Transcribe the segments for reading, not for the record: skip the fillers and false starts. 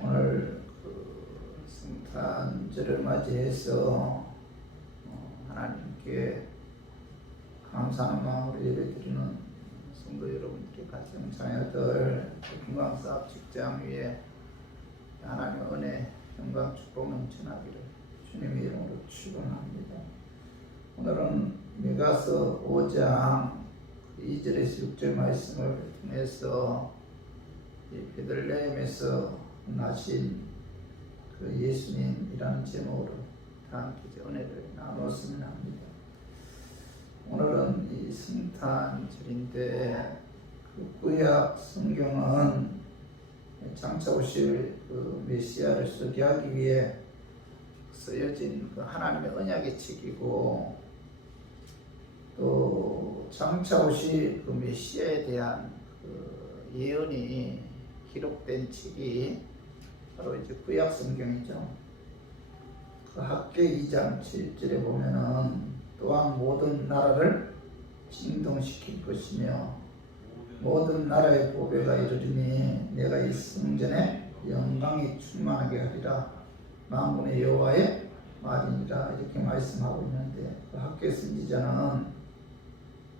오늘 성탄절을 맞이해서 하나님께 감사하는 마음으로 예배드리는 성도 여러분들의 가정 자녀들 건강사업 직장 위에 하나님의 은혜 영광 축복 넘쳐나기를 주님의 이름으로 축원합니다. 오늘은 미가서 5장 2절에서 6절 말씀을 통해서 베들레헴에서 나신 그 예수님이라는 제목으로 다 함께 은혜를 나눴으면 합니다. 오늘은 이 성탄절인데 그 구약 성경은 장차 오실 그 메시아를 소개하기 위해 쓰여진 그 하나님의 언약의 책이고, 또 장차 오실 그 메시아에 대한 그 예언이 기록된 책이 바로 이제 구약 성경이죠. 그 학개 2장 7절에 보면은 또한 모든 나라를 진동시킬 것이며 모든 나라의 보배가 이르리니 내가 이 성전에 영광이 충만하게 하리라. 만군의 여호와의 말이니라. 이렇게 말씀하고 있는데, 그 학개 선지자는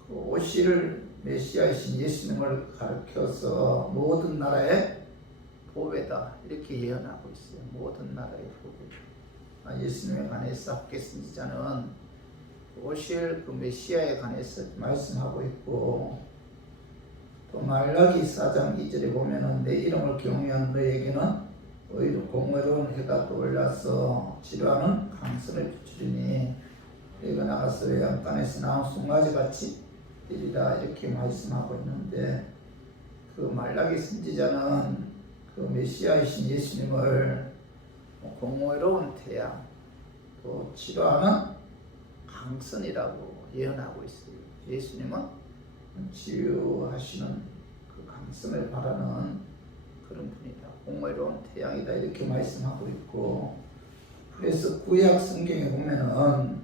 그 오실 메시아이신 예수님을 가르쳐서 모든 나라의 보배다 이렇게 예언하고 있어요. 모든 나라의 보배. 예수님에 관해서 학개 선지자는 오실 그 메시아에 관해서 말씀하고 있고, 또 말라기 4장 2절에 보면은 내 이름을 경외한 너에게는 공의로운 해가 떠올라서 지루하는 강선을 비추리니 너희가 나가서 외양간에서 나온 송아지같이 되리라. 이렇게 말씀하고 있는데, 그 말라기 선지자는 그 메시아이신 예수님을 공의로운 태양, 또 지루하는 강선이라고 예언하고 있어요. 예수님은 치유하시는 그 강선을 바라는 그런 분이다. 공의로운 태양이다. 이렇게 말씀하고 있고, 그래서 구약 성경에 보면은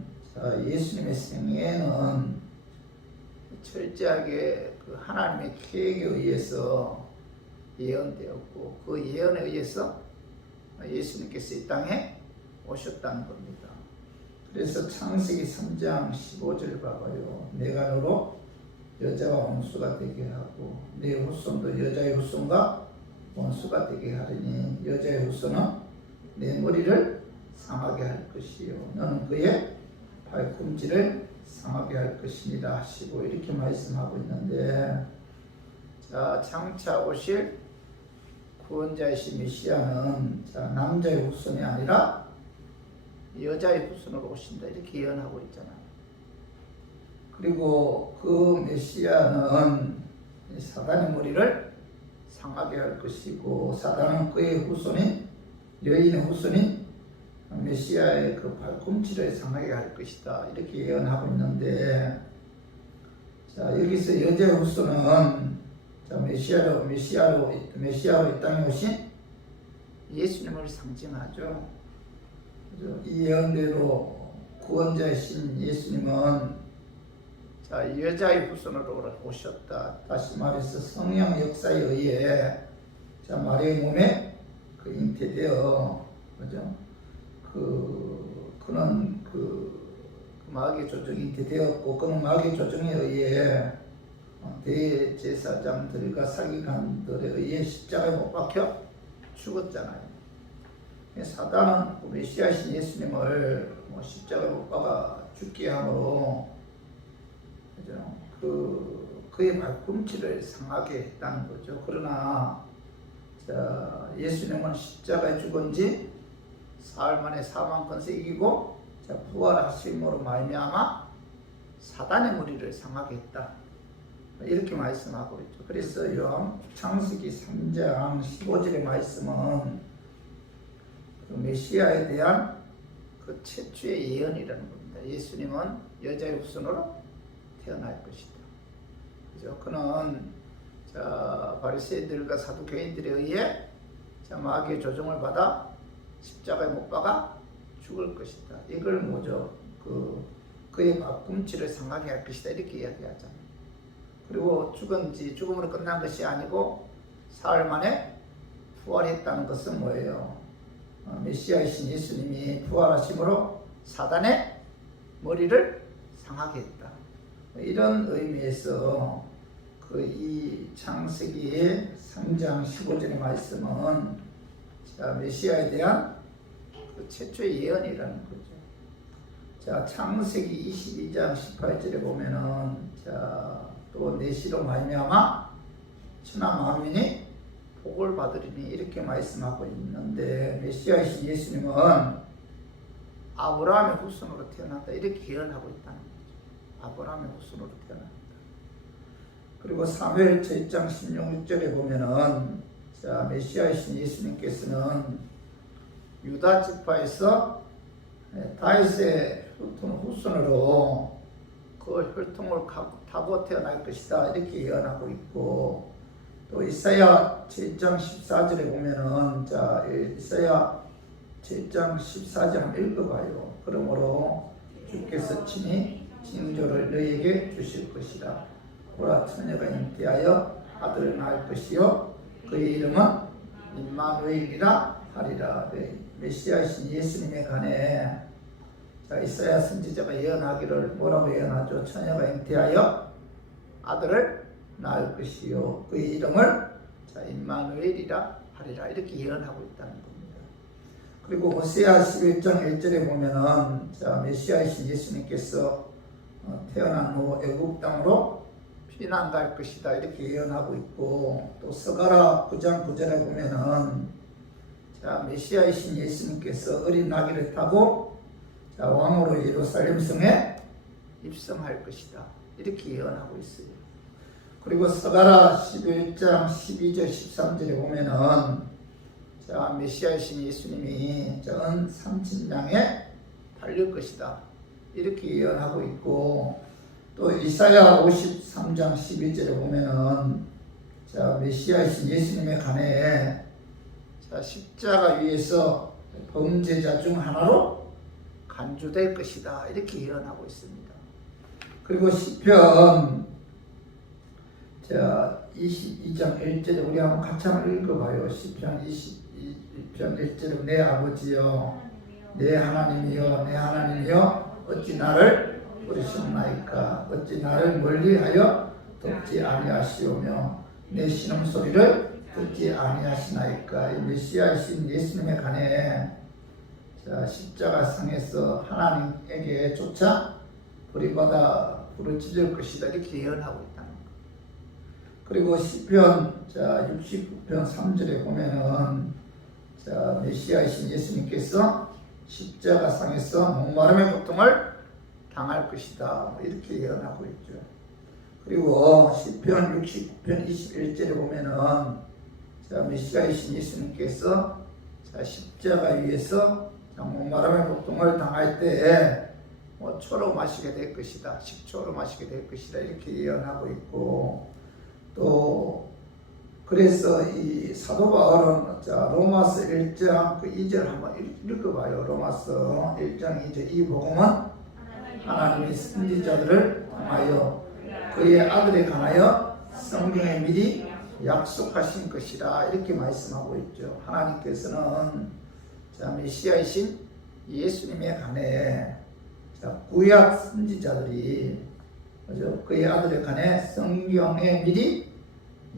예수님의 생애는 철저하게 그 하나님의 계획에 의해서 예언되었고, 그 예언에 의해서 예수님께서 이 땅에 오셨다는 겁니다. 그래서 창세기 3장 15절 봐봐요. 내가 너로 여자와 원수가 되게 하고 내 후손도 여자의 후손과 원수가 되게 하리니 여자의 후손은 내 머리를 상하게 할 것이요 너는 그의 발꿈치를 상하게 할 것이니라 하시고, 이렇게 말씀하고 있는데, 자, 장차 오실 구원자이신 메시아는 남자의 후손이 아니라 여자의 후손으로 오신다 이렇게 예언하고 있잖아요. 그리고 그 메시아는 사단의 머리를 상하게 할 것이고, 사단은 그의 후손인 여인의 후손인 메시아의 그 발꿈치를 상하게 할 것이다 이렇게 예언하고 있는데, 자, 여기서 여자의 후손은 메시아로 이 땅에 오신 예수님을 상징하죠. 이 예언대로 구원자이신 예수님은 여자의 후손으로 오셨다. 다시 말해서 성령 역사에 의해 마리아의 몸에 그 잉태되어, 그죠? 그는 마귀의 조정이 잉태되었고, 그는 마귀의 조정에 의해 대제사장들과 사기관들에 의해 십자가에 못 박혀 죽었잖아요. 사단은 메시아이신 예수님을 십자가에 못 박아 죽게 함으로 그의 발꿈치를 상하게 했다는 거죠. 그러나 예수님은 십자가에 죽은 지 사흘 만에 사망 권세 이기고 부활하심으로 말미암아 사단의 머리를 상하게 했다 이렇게 말씀하고 있죠. 그래서 창세기 3장 15절의 말씀은 그 메시아에 대한 그 최초의 예언이라는 겁니다. 예수님은 여자의 후손으로 태어날 것이다. 그죠? 그는 바리새인들과 사두개인들에 의해 마귀의 조종을 받아 십자가에 못 박아 죽을 것이다. 이걸 뭐죠? 그의 발꿈치를 상하게 할 것이다 이렇게 이야기하잖아요. 그리고 죽음으로 끝난 것이 아니고 사흘 만에 부활했다는 것은 뭐예요? 메시아이신 예수님이 부활하심으로 사단의 머리를 상하게 했다. 이런 의미에서 이 창세기의 3장 15절의 말씀은 메시아에 대한 최초의 예언이라는 거죠. 창세기 22장 18절에 보면은 또 내시로 말미암아 천하 만민이 복을 받으리니 이렇게 말씀하고 있는데, 메시아이신 예수님은 아브라함의 후손으로 태어났다 이렇게 예언하고 있다는 거죠. 아브라함의 후손으로 태어났다. 그리고 사무엘 1장 16절에 보면은 메시아이신 예수님께서는 유다 지파에서 다윗의 후손으로 그 혈통을 타고 태어날 것이다 이렇게 예언하고 있고, 또 이사야 7장 14절에 보면은 이사야 7장 14절 한번 읽어봐요. 그러므로 주께서 친히 징조를 너희에게 주실 것이라. 보라, 처녀가 잉태하여 아들을 낳을 것이요 그의 이름은 임마누엘이라 하리라. 메시아이신 예수님에 관해 이사야 선지자가 예언하기를 뭐라고 예언하죠? 처녀가 잉태하여 아들을 낳을 것이요 그의 이름을 임마누엘이라 하리라 이렇게 예언하고 있다는 겁니다. 그리고 호세아 11장 1절에 보면은 메시아이신 예수님께서 태어난 후 애국 땅으로 피난 갈 것이다 이렇게 예언하고 있고, 또 스가랴 9장 9절에 보면은 메시아이신 예수님께서 어린 나귀를 타고 왕으로 예루살렘 성에 입성할 것이다 이렇게 예언하고 있어요. 그리고 스가랴 11장 12절 13절에 보면은 메시아이신 예수님이 은 삼천장에 달릴 것이다 이렇게 예언하고 있고, 또 이사야 53장 12절에 보면은 메시아이신 예수님에 관해 십자가 위에서 범죄자 중 하나로 간주될 것이다 이렇게 예언하고 있습니다. 그리고 시편 22장 1절에 우리 한번 같이 한번 읽어봐요. 시편 22편 1절에 내 아버지여 내 하나님이여 내 하나님이여 어찌 나를 버리셨나이까. 어찌 나를 멀리하여 돕지 아니하시오며 내 신음소리를 듣지 아니하시나이까. 이 메시아이신 예수님에 관해 십자가상에서 하나님에게 쫓아 버림받아 부르짖을 것이다 이렇게 예언하고 있다는 거. 그리고 시편 69편 3절에 보면은 메시아이신 예수님께서 십자가상에서 목마름의 고통을 당할 것이다 이렇게 예언하고 있죠. 그리고 시편 69편 21절에 보면은 메시아이신 예수님께서 십자가 위에서 목마름의 고통을 당할 때에 초로 마시게 될 것이다, 식초로 마시게 될 것이다 이렇게 예언하고 있고, 또 그래서 이 사도 바울은 로마서 1장 2절 한번 읽어봐요. 로마서 1장 2절 이 복음은 하나님이 선지자들을 통하여 그의 아들에 관하여 성경에 미리 약속하신 것이라 이렇게 말씀하고 있죠. 하나님께서는 메시아이신 예수님에 관해 구약 선지자들이 그의 아들에 관해 성경에 미리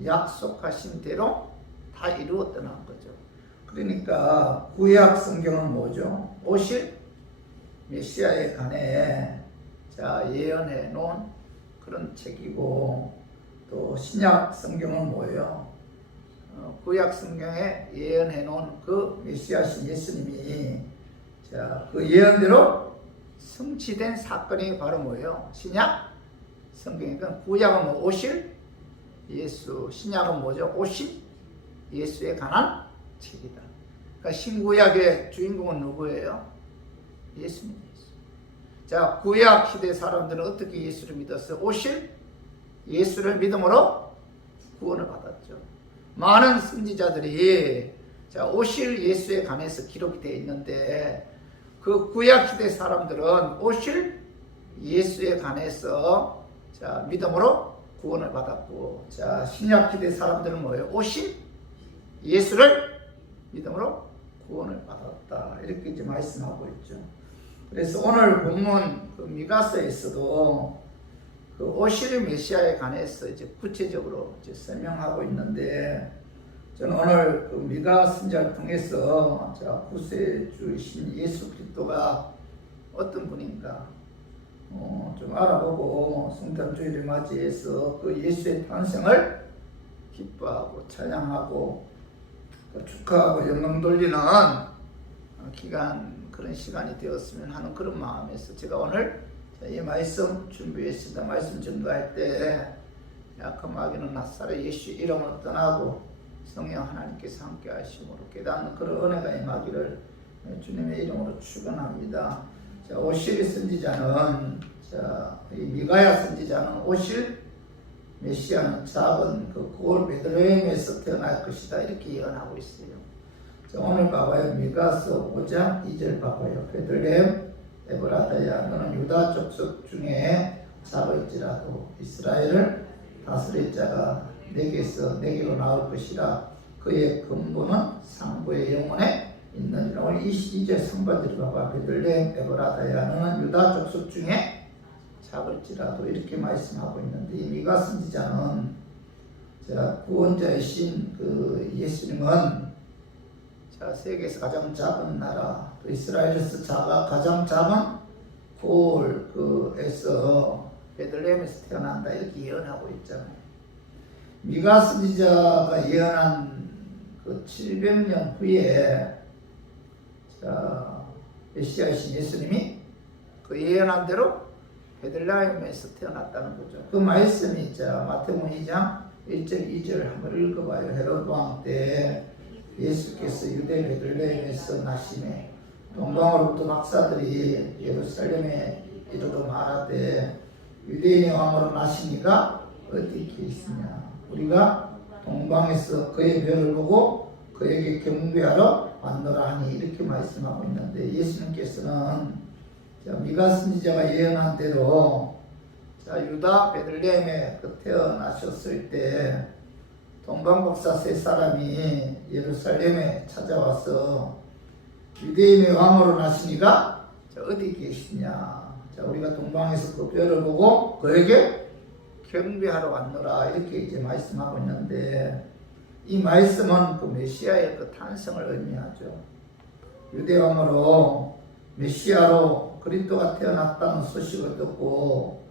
약속하신 대로 다 이루었다는 거죠. 그러니까 구약 성경은 뭐죠? 오실 메시아에 관해 예언해 놓은 그런 책이고, 또 신약 성경은 뭐예요? 구약 성경에 예언해 놓은 그 메시아신 예수님이 그 예언대로 성취된 사건이 바로 뭐예요? 신약 성경이니까 구약은 뭐 오실 예수, 신약은 뭐죠? 오실 예수에 관한 책이다. 그러니까 신구약의 주인공은 누구예요? 예수님. 구약 시대 사람들은 어떻게 예수를 믿었어요? 오실 예수를 믿음으로 구원을 받았죠. 많은 선지자들이 오실 예수에 관해서 기록이 되어 있는데, 그 구약 시대 사람들은 오실 예수에 관해서 믿음으로 구원을 받았고, 신약 시대 사람들은 뭐예요? 오실 예수를 믿음으로 구원을 받았다. 이렇게 이제 말씀하고 있죠. 그래서 오늘 본문 그 미가서에서도 그 오실 메시아에 관해서 이제 구체적으로 이제 설명하고 있는데, 저는 오늘 그 미가 선지자를 통해서 구세주이신 예수 그리스도가 어떤 분인가 좀 알아보고 성탄주의를 맞이해서 그 예수의 탄생을 기뻐하고 찬양하고 축하하고 영광 돌리는 그런 시간이 되었으면 하는 그런 마음에서 제가 오늘 이 말씀 준비했습니다. 말씀 전도할 때 약한 마귀는 나사렛 예수 이름으로 떠나고 성령 하나님께서 함께 하심으로 깨닫는 그런 은혜가 임하기를 주님의 이름으로 축원합니다. 오실 선지자는 이 미가야 선지자는 오실 메시아는 작은 그 고을 베들레헴에서 태어날 것이다 이렇게 예언하고 있어요. 오늘 봐봐요. 미가서 5장 2절 봐봐요. 베들레헴 에브라다야 너는 유다 족속 중에 작을지라도 이스라엘을 다스릴 자가 내게로 나올 것이라. 그의 근본은 상부의 영혼에 있느니라. 오늘 22절 상반절을 봐봐. 베들레헴 에브라다야 너는 유다 족속 중에 작을지라도 이렇게 말씀하고 있는데, 이 미가 선지자는 구원자이신 그 예수님은 세계에서 가장 작은 나라, 또 이스라엘에서 가장 작은 고을에서 베들레헴에서 태어난다 이렇게 예언하고 있잖아요. 미가 선지자가 예언한 그 700년 후에 메시아이신 예수님이 그 예언한 대로 베들레헴에서 태어났다는 거죠. 그 말씀이 마태복음 2장 1절 2절 한번 읽어봐요. 헤롯 왕 때 예수께서 유대 베들레헴에서 나시매 동방으로부터 박사들이 예루살렘에 이르러 말하되 유대인의 왕으로 나시니가 어디 계시냐. 우리가 동방에서 그의 별을 보고 그에게 경배하러 왔노라 하니 이렇게 말씀하고 있는데, 예수님께서는 미가 선지자가 예언한 대로 유다 베들레헴에 태어나셨을 때 동방박사 세 사람이 예루살렘에 찾아와서 유대인의 왕으로 나시니가 어디 계시냐. 우리가 동방에서 그 별을 보고 그에게 경배하러 왔노라 이렇게 이제 말씀하고 있는데, 이 말씀은 그 메시아의 그 탄생을 의미하죠. 유대 왕으로 메시아로 그리스도가 태어났다는 소식을 듣고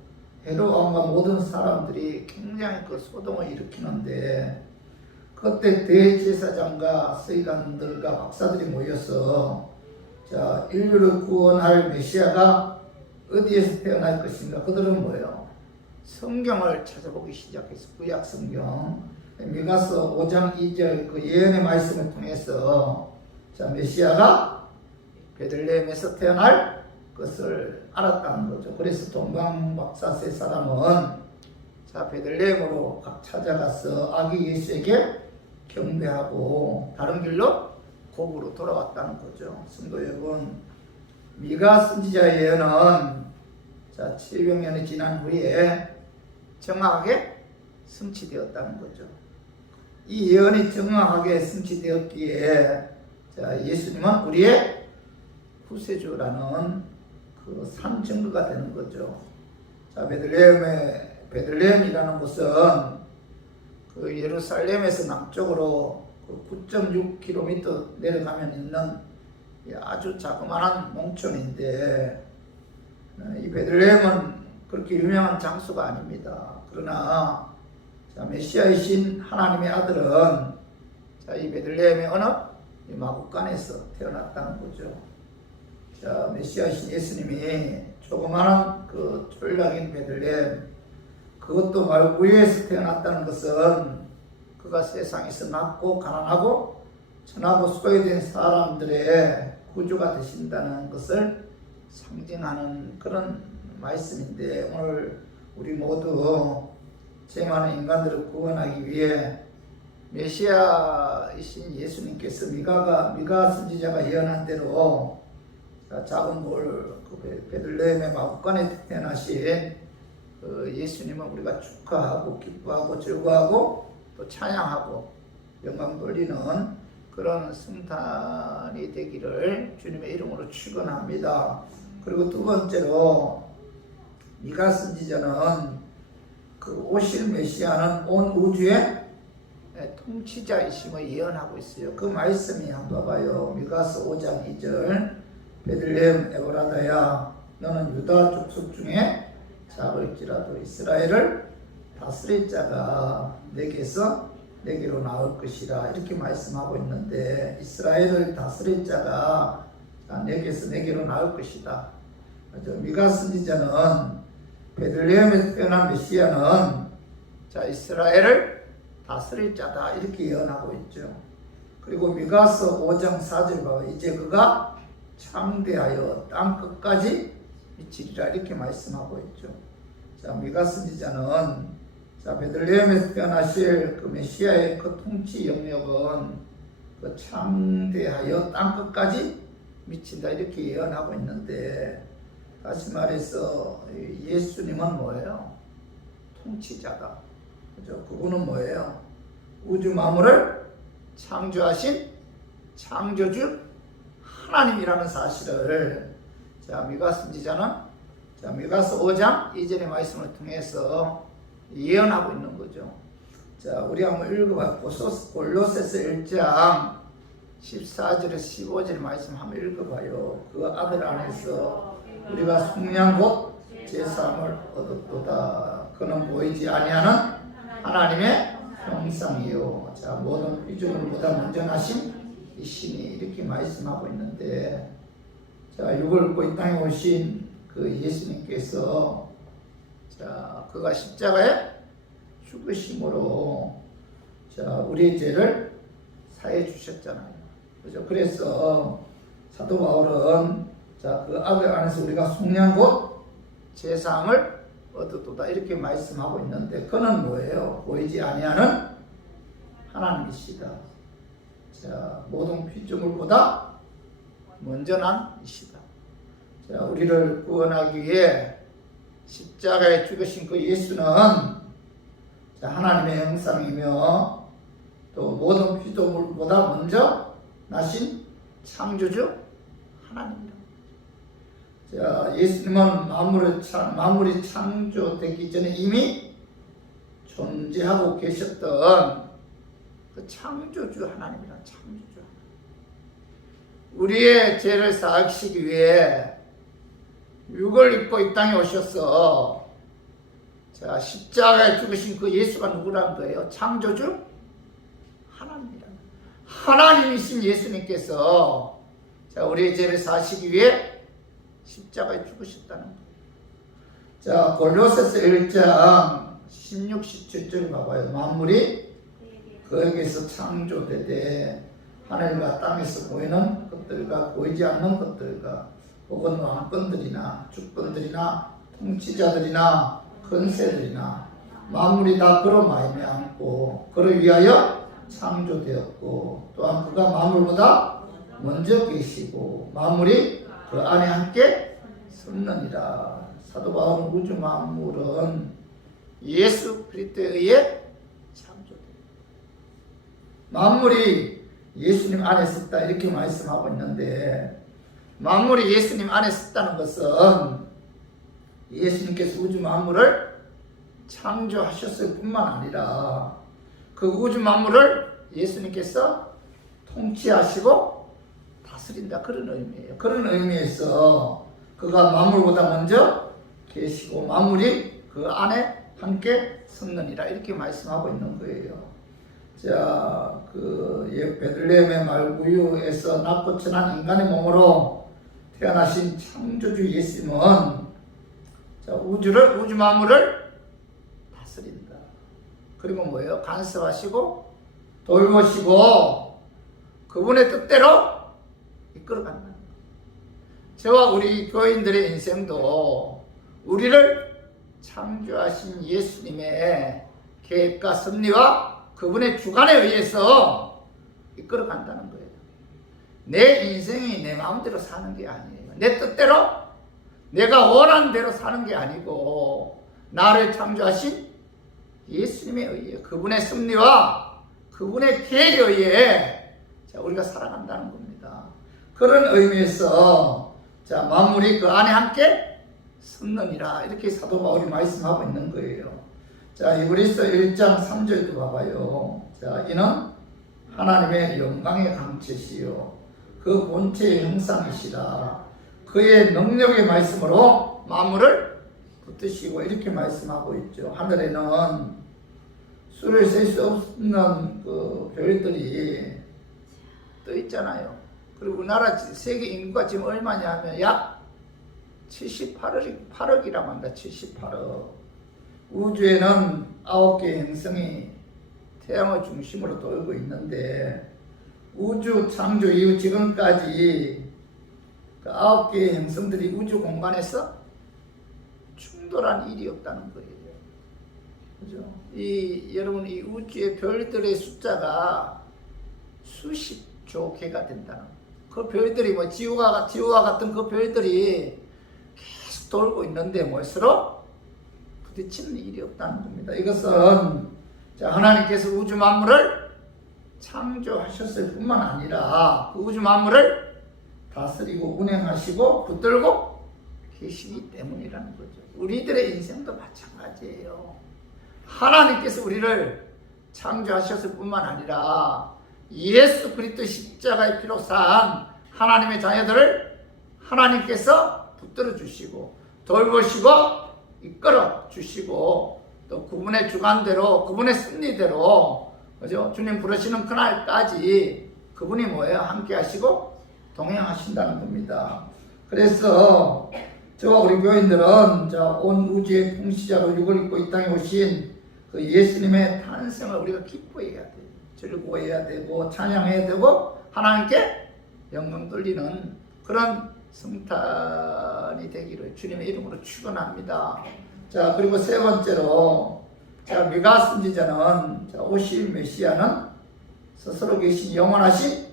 헤롯 왕과 모든 사람들이 굉장히 그 소동을 일으키는데, 그때 대제사장과 서기관들과 박사들이 모여서 인류를 구원할 메시아가 어디에서 태어날 것인가. 그들은 뭐예요? 성경을 찾아보기 시작했어. 구약 성경. 미가서 5장 2절 그 예언의 말씀을 통해서 메시아가 베들레헴에서 태어날 것을 알았다는 거죠. 그래서 동방박사 세 사람은 베들레헴으로 각 찾아가서 아기 예수에게 경배하고 다른 길로 고국으로 돌아왔다는 거죠. 성도 여러분, 미가 선지자의 예언은 700년이 지난 후에 정확하게 성취되었다는 거죠. 이 예언이 정확하게 성취되었기에 예수님은 우리의 구세주라는 그 산 증거가 되는 거죠. 베들레헴이라는 곳은 그 예루살렘에서 남쪽으로 9.6km 내려가면 있는 아주 자그마한 농촌인데, 이 베들레헴은 그렇게 유명한 장소가 아닙니다. 그러나 메시아이신 하나님의 아들은 이 베들레헴의 어느 마구간에서 태어났다는 거죠. 메시아이신 예수님이 조그마한 그 촌락인 베들레헴, 그것도 말구유에서 태어났다는 것은 그가 세상에서 낮고 가난하고 천하고 소외된 사람들의 구주가 되신다는 것을 상징하는 그런 말씀인데, 오늘 우리 모두 죄 많은 인간들을 구원하기 위해 메시아이신 예수님께서 미가 선지자가 예언한 대로 작은 골 베들레헴의 마구간에 태어나신 그 예수님은 우리가 축하하고 기뻐하고 즐거워하고 또 찬양하고 영광 돌리는 그런 성탄이 되기를 주님의 이름으로 축원합니다. 그리고 두 번째로 미가 선지자는 그 오실 메시아는 온 우주의 통치자이심을 예언하고 있어요. 그 말씀이 한번 봐봐요. 미가서 5장 2절 베들레헴 에브라다야 너는 유다 족속 중에 작을지라도 이스라엘을 다스릴 자가 내게로 나올 것이라 이렇게 말씀하고 있는데 이스라엘을 다스릴 자가 내게로 나올 것이다. 미가 선지자는 베들레헴에서 태어난 메시아는 이스라엘을 다스릴 자다 이렇게 예언하고 있죠. 그리고 미가서 5장 4절 봐봐. 이제 그가 창대하여 땅 끝까지 미치리라 이렇게 말씀하고 있죠. 미가 선지자는 베들레헴에서 태어나실 그 메시아의 그 통치 영역은 그 창대하여 땅 끝까지 미친다 이렇게 예언하고 있는데 다시 말해서 예수님은 뭐예요? 통치자다. 그죠? 그분은 뭐예요? 우주 만물을 창조하신 창조주 하나님이라는 사실을 미가 선지자는 미가서 5장 이전의 말씀을 통해서 예언하고 있는 거죠. 우리 한번 읽어봐요. 골로새서 1장 14절에서 15절 말씀 한번 읽어봐요. 그 아들 안에서 우리가 속량 곧 제사함을 얻었도다. 그는 보이지 아니하는 하나님의 형상이요. 모든 피조물보다 먼저 나신 이 신이 이렇게 말씀하고 있는데, 육을 입고 이 땅에 오신 그 예수님께서 그가 십자가에 죽으심으로 우리의 죄를 사해 주셨잖아요. 그죠? 그래서 사도 바울은 그 아들 안에서 우리가 속량 곧 제사함을 얻었도다 이렇게 말씀하고 있는데 그는 뭐예요? 보이지 아니하는 하나님이시다. 모든 피조물보다 먼저 난 이시다. 우리를 구원하기 위해 십자가에 죽으신 그 예수는 하나님의 형상이며 또 모든 피조물보다 먼저 나신 창조주 하나님입니다. 예수님은 만물이 창조되기 전에 이미 존재하고 계셨던 그 창조주 하나님이란 창조주 하나님. 우리의 죄를 사하시기 위해 육을 입고 이 땅에 오셔서 십자가에 죽으신 그 예수가 누구라는 거예요? 창조주 하나님이라. 하나님이신 예수님께서 우리의 죄를 사하시기 위해 십자가에 죽으셨다는 거예요. 골로새서 1장 16, 17절 봐봐요. 만물이 그에게서 창조되되 하늘과 땅에서 보이는 것들과 보이지 않는 것들과 혹은 왕권들이나 주권들이나 통치자들이나 권세들이나 만물이 다 그로 말미암고 그를 위하여 창조되었고 또한 그가 만물보다 먼저 계시고 만물이 그 안에 함께 섰느니라. 사도 바울은 우주 만물은 예수 그리스도에 의해 창조됩니다. 만물이 예수님 안에 섰다 이렇게 말씀하고 있는데 만물이 예수님 안에 섰다는 것은 예수님께서 우주 만물을 창조하셨을 뿐만 아니라 그 우주 만물을 예수님께서 통치하시고 다스린다 그런 의미예요. 그런 의미에서 그가 만물보다 먼저 계시고 만물이 그 안에 함께 섰느니라 이렇게 말씀하고 있는 거예요. 베들레헴의 말구유에서 낮고 천한 인간의 몸으로 태어나신 창조주 예수님은 우주 만물을 다스린다. 그리고 뭐예요? 간섭하시고 돌보시고 그분의 뜻대로 이끌어간다. 저와 우리 교인들의 인생도 우리를 창조하신 예수님의 계획과 섭리와 그분의 주관에 의해서 이끌어간다는 거예요. 내 인생이 내 마음대로 사는 게 아니에요. 내 뜻대로 내가 원하는 대로 사는 게 아니고 나를 창조하신 예수님에 의해 그분의 섭리와 그분의 계획에 의해 자, 우리가 살아간다는 겁니다. 그런 의미에서 자, 만물이 그 안에 함께 섰느니라 이렇게 사도 바울이 말씀하고 있는 거예요. 자, 히브리서 1장 3절도 봐봐요. 자, 이는 하나님의 영광의 강체시요 그 본체의 형상이시라. 그의 능력의 말씀으로 만물을 붙드시고 이렇게 말씀하고 있죠. 하늘에는 수를 셀 수 없는 그 별들이 떠 있잖아요. 그리고 우리나라 세계 인구가 지금 얼마냐 하면 약 78억이라고 합니다. 78억. 우주에는 9개의 행성이 태양을 중심으로 돌고 있는데 우주 창조 이후 지금까지 그 9개의 행성들이 우주 공간에서 충돌한 일이 없다는 거예요. 그죠? 여러분, 이 우주의 별들의 숫자가 수십조 개가 된다는 거예요. 그 별들이 지구와 같은 그 별들이 계속 돌고 있는데 서로 부딪히는 일이 없다는 겁니다. 이것은 하나님께서 우주 만물을 창조하셨을 뿐만 아니라 그 우주 만물을 다스리고 운행하시고 붙들고 계시기 때문이라는 거죠. 우리들의 인생도 마찬가지예요. 하나님께서 우리를 창조하셨을 뿐만 아니라 예수 그리스도 십자가의 피로 산 하나님의 자녀들을 하나님께서 붙들어 주시고 돌보시고 이끌어 주시고 또 그분의 주관대로 그분의 승리대로 그죠? 주님 부르시는 그날까지 그분이 함께 하시고 동행하신다는 겁니다. 그래서 저와 우리 교인들은 온 우주의 통치자로 육을 입고 이 땅에 오신 그 예수님의 탄생을 우리가 기뻐해야 돼요. 즐거워해야 되고 찬양해야 되고 하나님께 영광 돌리는 그런 성탄이 되기를 주님의 이름으로 축원합니다. 자, 그리고 세 번째로 미가 선지자는 오실 메시아는 스스로 계신 영원하신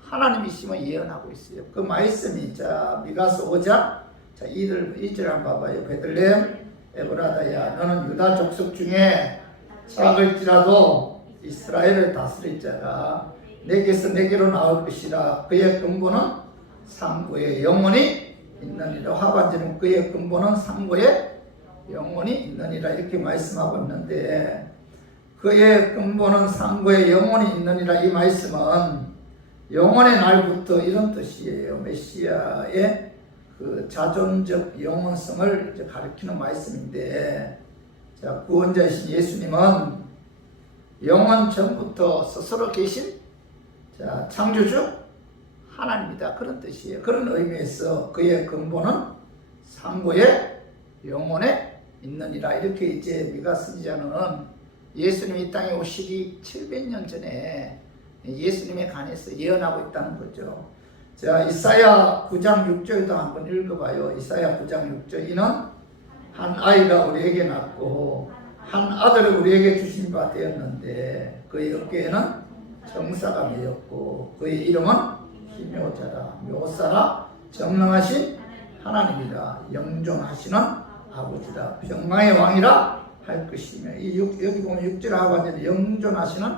하나님이심을 예언하고 있어요. 그 말씀이 미가서 5장 2절 한번 봐봐요. 베들레헴 에브라다야 너는 유다 족속 중에 작을지라도 이스라엘을 다스릴 자가 내게서 내게로 나올 것이라. 그의 근본은 상고에 영원히 있느니라. 하반절은 그의 근본은 상고에 영원히 있느니라 이렇게 말씀하고 있는데 그의 근본은 상고에 영원히 있느니라 이 말씀은 영원의 날부터 이런 뜻이에요. 메시아의 그 자존적 영원성을 가리키는 말씀인데 구원자이신 예수님은 영원 전부터 스스로 계신 창조주 하나님이다 그런 뜻이에요. 그런 의미에서 그의 근본은 상고에 영원에 있느니라 이렇게 미가 선지자는 예수님이 이 땅에 오시기 700년 전에 예수님에 관해서 예언하고 있다는 거죠. 이사야 9장 6절도 한번 읽어봐요. 이사야 9장 6절 이는 한 아이가 우리에게 낳고 한 아들을 우리에게 주신 바 되었는데 그의 어깨에는 정사가 매였고 그의 이름은 기묘자라 묘사라 정능하신 하나님이라 영존하시는 아버지라 평강의 왕이라 할 것이며 여기 보면 6절 하반절에 영존하시는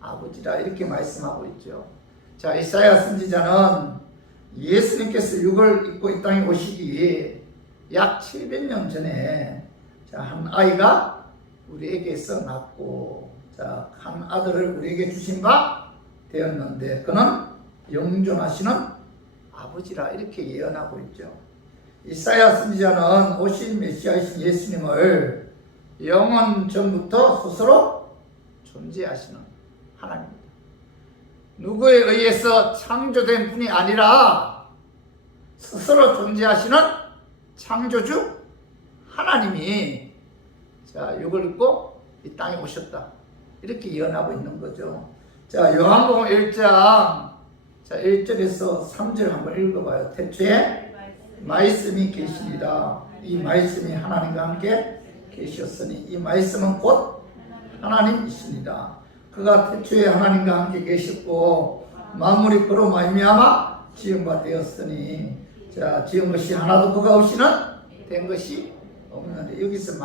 아버지라 이렇게 말씀하고 있죠. 이사야 선지자는 예수님께서 육을 입고 이 땅에 오시기 약 700년 전에 한 아이가 우리에게서 낳고 한 아들을 우리에게 주신 바 되었는데 그는 영존하시는 아버지라 이렇게 예언하고 있죠. 이사야 선지자는 오실 메시아이신 예수님을 영원 전부터 스스로 존재하시는 하나님입니다. 누구에 의해서 창조된 분이 아니라 스스로 존재하시는 창조주 하나님이 육을 입고 이 땅에 오셨다 이렇게 예언하고 있는 거죠. 요한복음 1장 1절에서 3절 한번 읽어봐요. 태초에 말씀이 계시니라. 이 말씀이 하나님과 함께 계셨으니 이 말씀은 곧 하나님이시니라. 그가 태초에 하나님과 함께 계셨고 만물이 그로 말미암아 지은 바 되었으니 지은 것이 하나도 그가 없이는 된 것이 없는데 여기서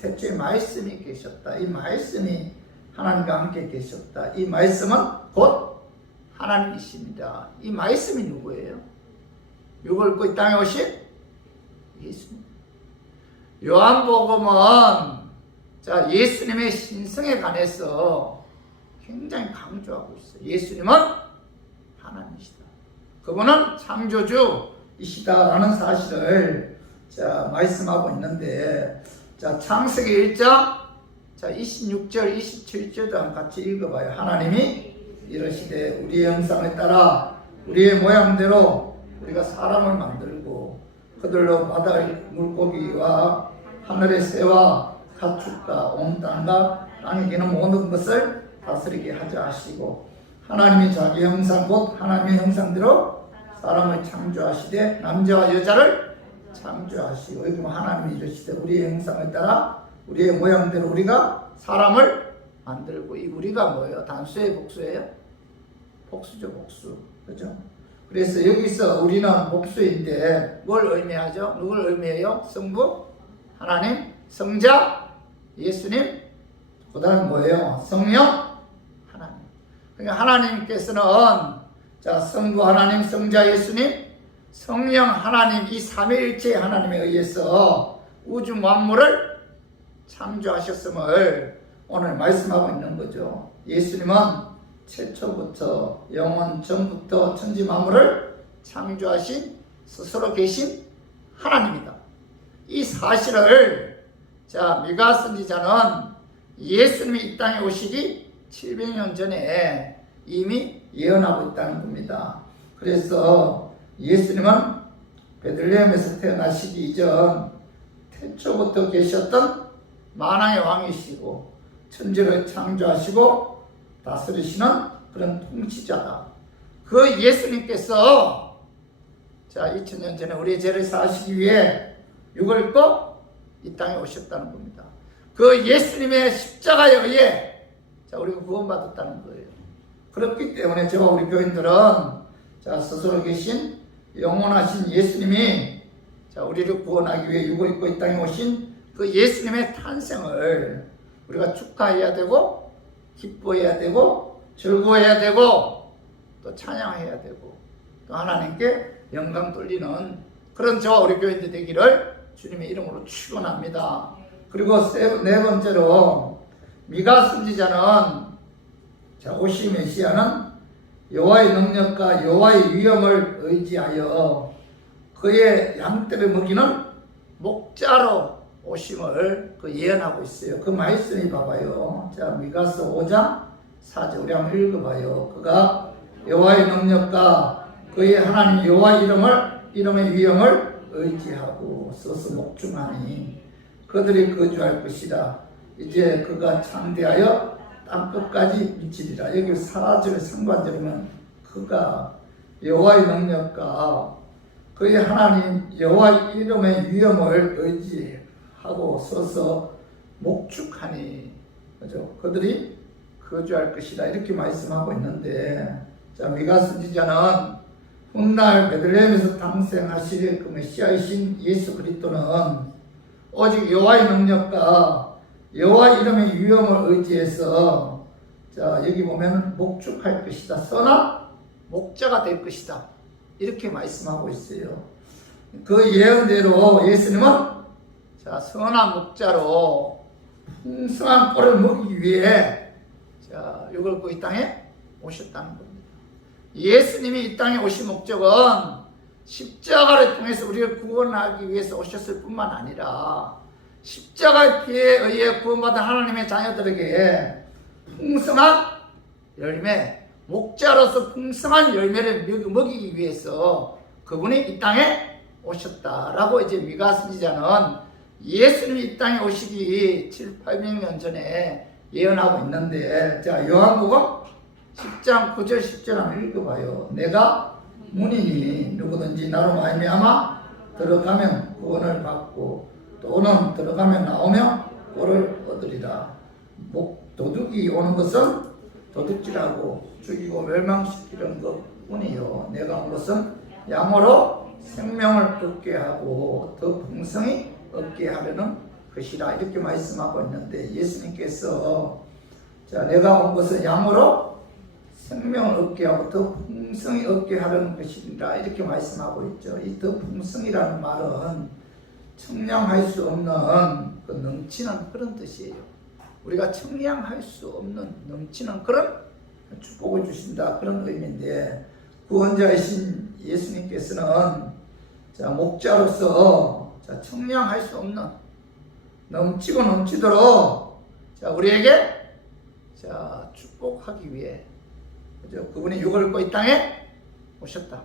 태초에 말씀이 계셨다. 이 말씀이 하나님과 함께 계셨다. 이 말씀은 곧 하나님이십니다. 이 말씀이 누구예요? 육을 입고 이 땅에 오신 예수님. 요한복음은 자, 예수님의 신성에 관해서 굉장히 강조하고 있어요. 예수님은 하나님이시다. 그분은 창조주이시다라는 사실을 자, 말씀하고 있는데, 자, 창세기 1장 자, 26절, 27절도 같이 읽어봐요. 하나님이 이러시되 우리의 형상에 따라 우리의 모양대로 우리가 사람을 만들고 그들로 바다의 물고기와 하늘의 새와 가축과 온 땅과 땅에 기는 모든 것을 다스리게 하자 하시고, 하나님이 자기 형상 곧 하나님의 형상대로 사람을 창조하시되 남자와 여자를 창조하시고, 여기 하나님이 이러시되 우리의 형상에 따라 우리의 모양대로 우리가 사람을 만들고, 이 우리가 뭐예요? 단수예요, 복수예요? 복수죠, 복수. 그죠? 그래서 여기서 우리는 복수인데 뭘 의미하죠? 누굴 의미해요? 성부, 하나님, 성자, 예수님, 그 다음 뭐예요? 성령, 하나님. 그러니까 하나님께서는 자, 성부 하나님, 성자 예수님, 성령 하나님, 이 삼위일체 하나님에 의해서 우주 만물을 창조하셨음을 오늘 말씀하고 있는 거죠. 예수님은 최초부터 영원 전부터 천지 만물을 창조하신 스스로 계신 하나님이다. 이 사실을 자, 미가 선지자는 예수님이 이 땅에 오시기 700년 전에 이미 예언하고 있다는 겁니다. 그래서 예수님은 베들레헴에서 태어나시기 이전 태초부터 계셨던 만왕의 왕이시고 천지를 창조하시고 다스리시는 그런 통치자다. 그 예수님께서 자, 2000년 전에 우리의 죄를 사하시기 위해 육을 입고 이 땅에 오셨다는 겁니다. 그 예수님의 십자가에 의해 자, 우리가 구원받았다는 거예요. 그렇기 때문에 저와 우리 교인들은 자, 스스로 계신 영원하신 예수님이 자, 우리를 구원하기 위해 육을 입고 이 땅에 오신 그 예수님의 탄생을 우리가 축하해야 되고 기뻐해야 되고 즐거워해야 되고 또 찬양해야 되고 또 하나님께 영광 돌리는 그런 저와 우리 교인들 되기를 주님의 이름으로 축원합니다. 그리고 네 번째로 미가 선지자는 자, 오실 메시아는 여호와의 능력과 여호와의 위엄을 의지하여 그의 양떼를 먹이는 목자로 오심을 그 예언하고 있어요. 그 말씀이 봐봐요. 자, 미가서 5장 4절 우리 한번 읽어봐요. 그가 여호와의 능력과 그의 하나님 여호와의 이름의 위엄을 의지하고 서서 목중하니 그들이 거주할 것이라. 이제 그가 창대하여 땅 끝까지 미치리라. 여기 4절에 상관절이면 그가 여호와의 능력과 그의 하나님 여호와의 이름의 위엄을 의지하고 서서 목축하니, 그죠? 그들이 거주할 것이다 이렇게 말씀하고 있는데, 자, 미가 선지자는 훗날 베들레헴에서 탄생하실 그 메시아이신 예수 그리스도는 오직 여호와의 능력과 여호와의 이름의 위엄을 의지해서 자, 여기 보면 목축할 것이다. 선한 목자가 될 것이다. 이렇게 말씀하고 있어요. 그 예언대로 예수님은 자, 선한 목자로 풍성한 꼴을 먹이기 위해 자, 육을 입고 이 땅에 오셨다는 겁니다. 예수님이 이 땅에 오신 목적은 십자가를 통해서 우리를 구원하기 위해서 오셨을 뿐만 아니라 십자가의 피에 의해 구원받은 하나님의 자녀들에게 풍성한 열매, 목자로서 풍성한 열매를 먹이기 위해서 그분이 이 땅에 오셨다라고 이제 미가 선지자는 예수님이 이 땅에 오시기 700~800년 전에 예언하고 있는데, 자, 요한복음 10장 9절 10절 한번 읽어봐요. 내가 문이니 누구든지 나로 말미암아 들어가면 구원을 받고 또는 들어가면 나오면 꼴을 얻으리라. 도둑이 오는 것은 도둑질하고 죽이고 멸망시키는 것뿐이요 내가 온 것은 양으로 생명을 얻게 하고 더 풍성히 얻게 하려는 것이라 이렇게 말씀하고 있는데, 예수님께서 자, 내가 온 것은 양으로 생명을 얻게 하고 더 풍성히 얻게 하려는 것이라 이렇게 말씀하고 있죠. 이 더 풍성이라는 말은 청량할 수 없는 그 넘치는 그런 뜻이에요. 우리가 청량할 수 없는 넘치는 그런 축복을 주신다 그런 의미인데, 구원자이신 예수님께서는 목자로서 청량할 수 없는 넘치고 넘치도록 우리에게 축복하기 위해 그분이 육을 입고 이 땅에 오셨다.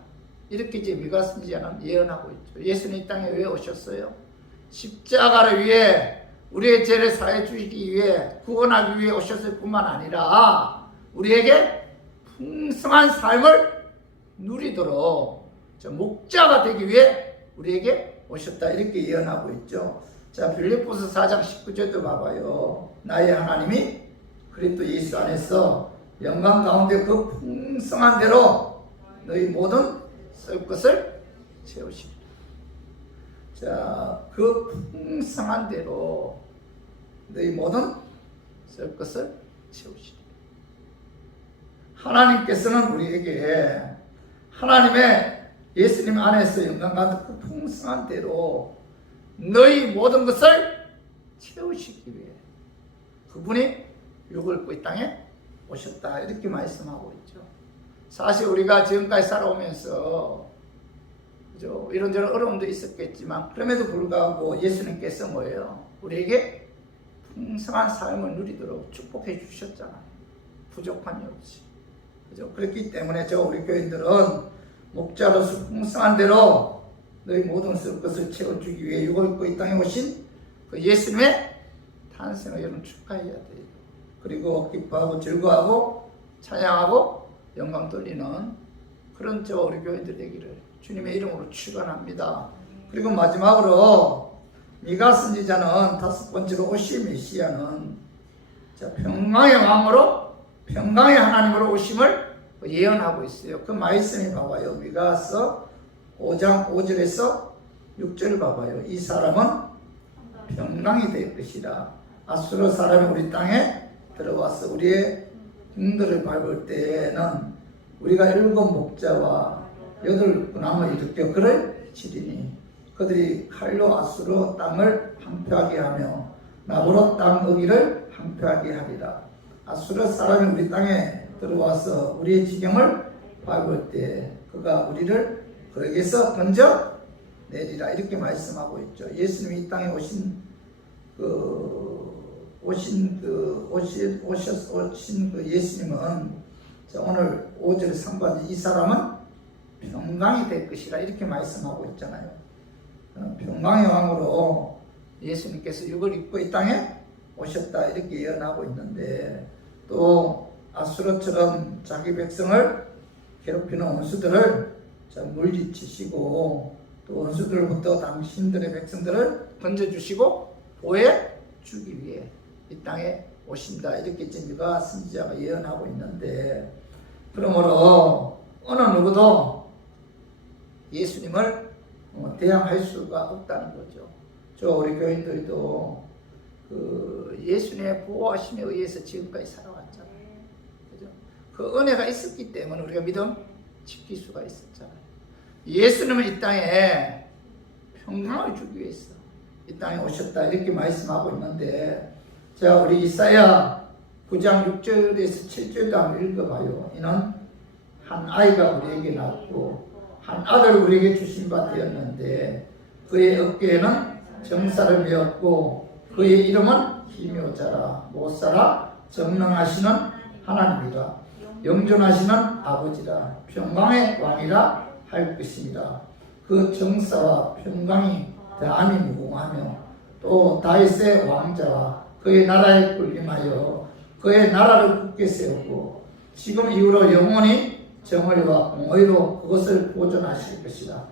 이렇게 이제 미가 선지자는 예언하고 있죠. 예수님 이 땅에 왜 오셨어요? 십자가를 위해 우리의 죄를 사해 주시기 위해 구원하기 위해 오셨을 뿐만 아니라 우리에게 풍성한 삶을 누리도록 목자가 되기 위해 우리에게 오셨다. 이렇게 예언하고 있죠. 자, 빌립보서 4장 19절도 봐봐요. 나의 하나님이 그리스도 예수 안에서 영광 가운데 그 풍성한 대로 너희 모든 쏠 것을 채우시리라. 자, 그 풍성한 대로 너희 모든 쏠 것을 채우시리라. 하나님께서는 우리에게 하나님의 예수님 안에서 영광 가운데 그 풍성한 대로 너희 모든 것을 채우시기 위해 그분이 육을 입고 이 땅에 오셨다. 이렇게 말씀하고 있죠. 사실 우리가 지금까지 살아오면서 이런저런 어려움도 있었겠지만 그럼에도 불구하고 예수님께서 뭐예요? 우리에게 풍성한 삶을 누리도록 축복해 주셨잖아요. 부족함이 없이. 그죠? 그렇기 때문에 우리 교인들은 목자로서 풍성한 대로 너희 모든 쓸 것을 채워주기 위해 육을 입고 이 땅에 오신 그 예수님의 탄생을 여러분 축하해야 돼요. 그리고 기뻐하고 즐거워하고 찬양하고 영광 돌리는 그런 우리 교인들 되기를 주님의 이름으로 축원합니다. 그리고 마지막으로 미가 선지자는 다섯 번째로 오실 메시아는 평강의 왕으로 평강의 하나님으로 오심을 예언하고 있어요. 그 말씀이 봐봐요. 미가서 5장 5절에서 6절 봐봐요. 이 사람은 평강이 될 것이라. 아수르 사람이 우리 땅에 들어와서 우리의 궁들을 밟을 때에는 우리가 7 목자와 8 군함을 일으켜 그를 치리니 그들이 칼로 아수르 땅을 황폐하게 하며 나무로 땅 어기를 황폐하게 하리라. 아수르 사람이 우리 땅에 들어와서 우리의 지경을 밟을 때 그가 우리를 거기에서 건져 내리라. 이렇게 말씀하고 있죠. 예수님이 이 땅에 오신 예수님은 오늘 5절 상반절 이 사람은 평강이 될 것이라 이렇게 말씀하고 있잖아요. 평강의 왕으로 예수님께서 육을 입고 이 땅에 오셨다 이렇게 예언하고 있는데, 또 아수르처럼 자기 백성을 괴롭히는 원수들을 물리치시고 또 원수들로부터 당신들의 백성들을 건져주시고 보호해 주기 위해 이 땅에 오신다 이렇게 미가 선지자가 예언하고 있는데, 그러므로 어느 누구도 예수님을 대항할 수가 없다는 거죠. 우리 교인들도 예수님의 보호하심에 의해서 지금까지 살아왔잖아요. 그죠? 그 은혜가 있었기 때문에 우리가 믿음 지킬 수가 있었잖아요. 예수님은 이 땅에 평강을 주기 위해서 이 땅에 오셨다 이렇게 말씀하고 있는데, 우리 이사야 9장 6절에서 7절도 한번 읽어봐요. 이는 한 아이가 우리에게 낳았고 한 아들을 우리에게 주신 바 되었는데 그의 어깨에는 정사를 메었고 그의 이름은 기묘자라 못살아 정능하시는 하나님이라 영존하시는 아버지라 평강의 왕이라 할 것입니다. 그 정사와 평강이 대함이 무궁하며 또 다윗의 왕자와 그의 나라에 군림하여 그의 나라를 굳게 세우고 지금 이후로 영원히 정의와 공의로 그것을 보존하실 것이다.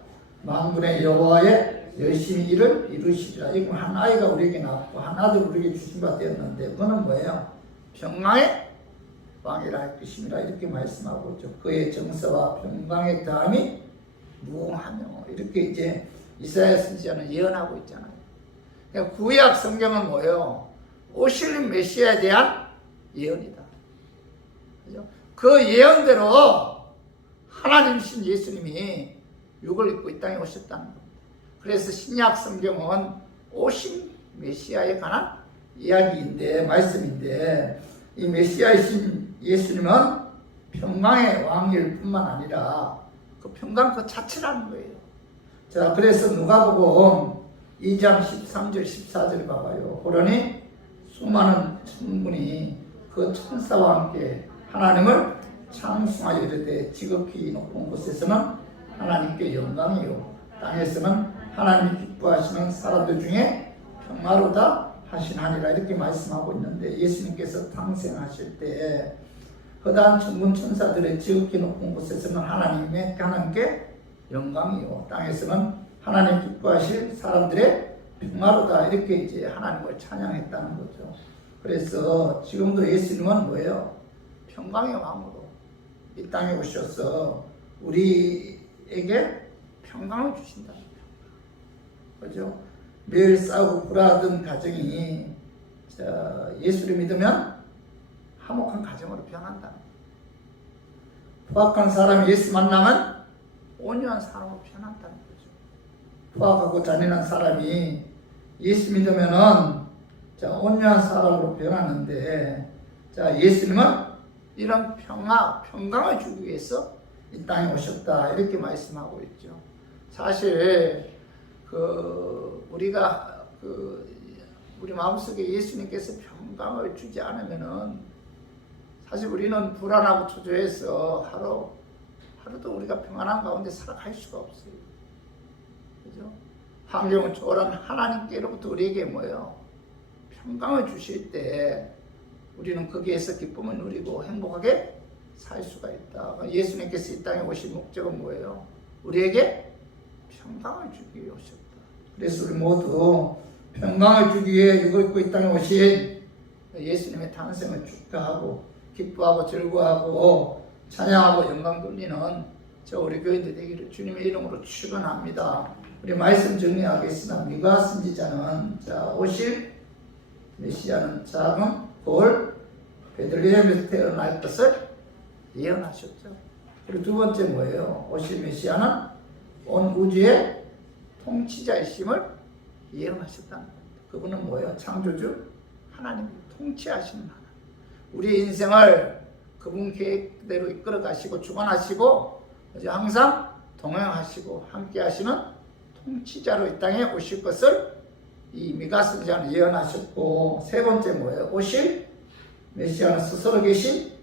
만군의 여호와의 열심히 일을 이루시리라. 이건 한 아이가 우리에게 낳았고 한 아들 우리에게 주신 바 되었는데 그거는 뭐예요? 평강의 왕이라 할 것입니다. 이렇게 말씀하고 있죠. 그의 정서와 평강의 다음이 무궁하며 이렇게 이사야 선지자는 예언하고 있잖아요. 그러니까 구약 성경은 뭐예요? 오실 메시아에 대한 예언이다. 그죠? 그 예언대로 하나님이신 예수님이 육을 입고 이 땅에 오셨다는 겁니다. 그래서 신약 성경은 오신 메시아에 관한 이야기인데, 말씀인데, 이 메시아이신 예수님은 평강의 왕일 뿐만 아니라 그 평강 그 자체라는 거예요. 자, 그래서 누가복음 2장 13절 14절 봐봐요. 그러니 수많은 천군이 그 천사와 함께 하나님을 찬송하여 이르되 지극히 높은 곳에서는 하나님께 영광이요 땅에서는 하나님이 기뻐하시는 사람들 중에 평화로다 하시나니라, 이렇게 말씀하고 있는데, 예수님께서 탄생하실 때 허다한 천군 천사들의 지극히 높은 곳에서는 하나님께 영광이요 땅에서는 하나님 기뻐하실 사람들의 평화로다, 이렇게 이제 하나님을 찬양했다는 거죠. 그래서 지금도 예수님은 뭐예요? 평강의 왕으로 이 땅에 오셔서 우리에게 평강을 주신다. 그죠? 매일 싸우고 불화하던 가정이 예수를 믿으면 화목한 가정으로 변한다. 포악한 사람이 예수 만나면 온유한 사람으로 변한다는 거죠. 포악하고 잔인한 사람이 예수 믿으면은 온유한 사람으로 변하는데, 예수님은 이런 평강을 주기 위해서 이 땅에 오셨다, 이렇게 말씀하고 있죠. 사실 우리가 우리 마음속에 예수님께서 평강을 주지 않으면은 사실 우리는 불안하고 초조해서 하루도 우리가 평안한 가운데 살아갈 수가 없어요. 그죠? 환경을 초월한 하나님께로부터 우리에게 뭐예요? 평강을 주실 때 우리는 거기에서 기쁨을 누리고 행복하게 살 수가 있다. 예수님께서 이 땅에 오신 목적은 뭐예요? 우리에게 평강을 주기 위해 오셨다. 그래서 우리 모두 평강을 주기 위해 육을 입고 이 땅에 오신 예수님의 탄생을 축하하고 기뻐하고 즐거워하고 찬양하고 영광 돌리는 우리 교인들 되기를 주님의 이름으로 축원합니다. 우리 말씀 정리하겠습니다. 미가 선지자는 오실 메시아는 작은 돌 베들레헴에서 태어날 것을 예언하셨죠. 그리고 두 번째 뭐예요? 오실 메시아는 온 우주의 통치자이심을 예언하셨다는 겁니다. 그분은 뭐예요? 창조주 하나님, 통치하시는 하나님. 우리 인생을 그분 계획대로 이끌어 가시고 주관하시고 항상 동행하시고 함께 하시는 통치자로 이 땅에 오실 것을 이 미가 선지자는 예언하셨고, 세 번째 뭐예요? 오실 메시아는 스스로 계신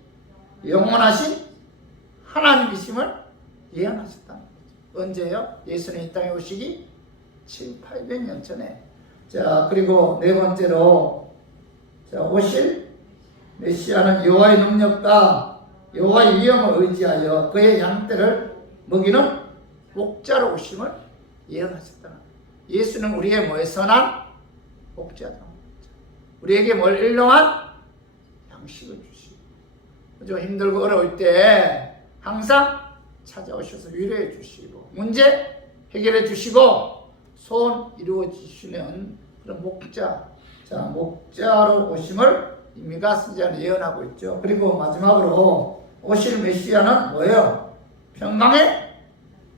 영원하신 하나님이심을 예언하셨다는 거죠. 언제요? 예수님 이 땅에 오시기 700~800년 전에. 그리고 네 번째로 오실 메시아는 여호와의 능력과 여호와의 위엄을 의지하여 그의 양떼를 먹이는 목자로 오심을 예언하셨다는 거예요. 예수는 우리의 뭐에 선한 목자다. 우리에게 뭘 일용한 양식을 주시고, 그죠? 힘들고 어려울 때 항상 찾아오셔서 위로해 주시고, 문제 해결해 주시고, 소원 이루어 주시는 그런 목자, 목자로 오심을 미가 선지자는 예언하고 있죠. 그리고 마지막으로 오실 메시아는 뭐예요? 평강의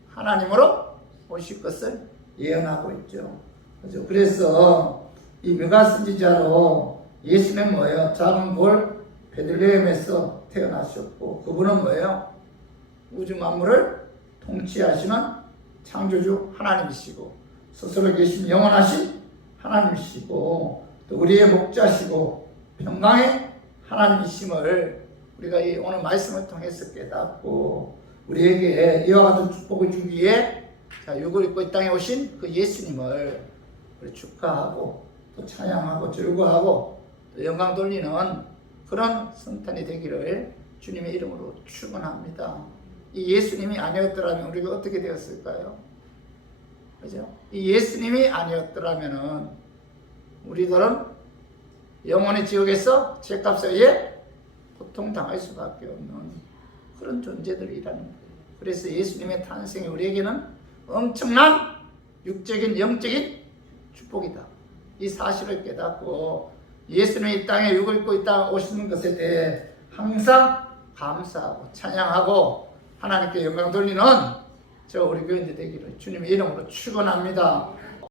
하나님으로 오실 것을 예언하고 있죠. 그죠? 그래서 이 미가 선지자로 예수는 뭐예요? 작은 돌 베들레헴에서 태어나셨고, 그분은 뭐예요? 우주 만물을 통치하시는 창조주 하나님이시고, 스스로 계신 영원하신 하나님이시고, 또 우리의 목자시고 평강의 하나님이심을 우리가 이 오늘 말씀을 통해서 깨닫고, 우리에게 이와 같은 축복을 주기 위해 육을 입고 이 땅에 오신 그 예수님을 우리 축하하고 또 찬양하고 즐거워하고 또 영광 돌리는 그런 성탄이 되기를 주님의 이름으로 축원합니다. 이 예수님이 아니었더라면 우리가 어떻게 되었을까요? 그죠? 이 예수님이 아니었더라면 우리들은 영원의 지옥에서 죄값에 의해 고통당할 수밖에 없는 그런 존재들이라는 거예요. 그래서 예수님의 탄생이 우리에게는 엄청난 육적인 영적인 축복이다. 이 사실을 깨닫고 예수님이 이 땅에 육을 입고 이 땅에 오시는 것에 대해 항상 감사하고 찬양하고 하나님께 영광 돌리는 저 우리 교인들 되기를 주님의 이름으로 축원합니다.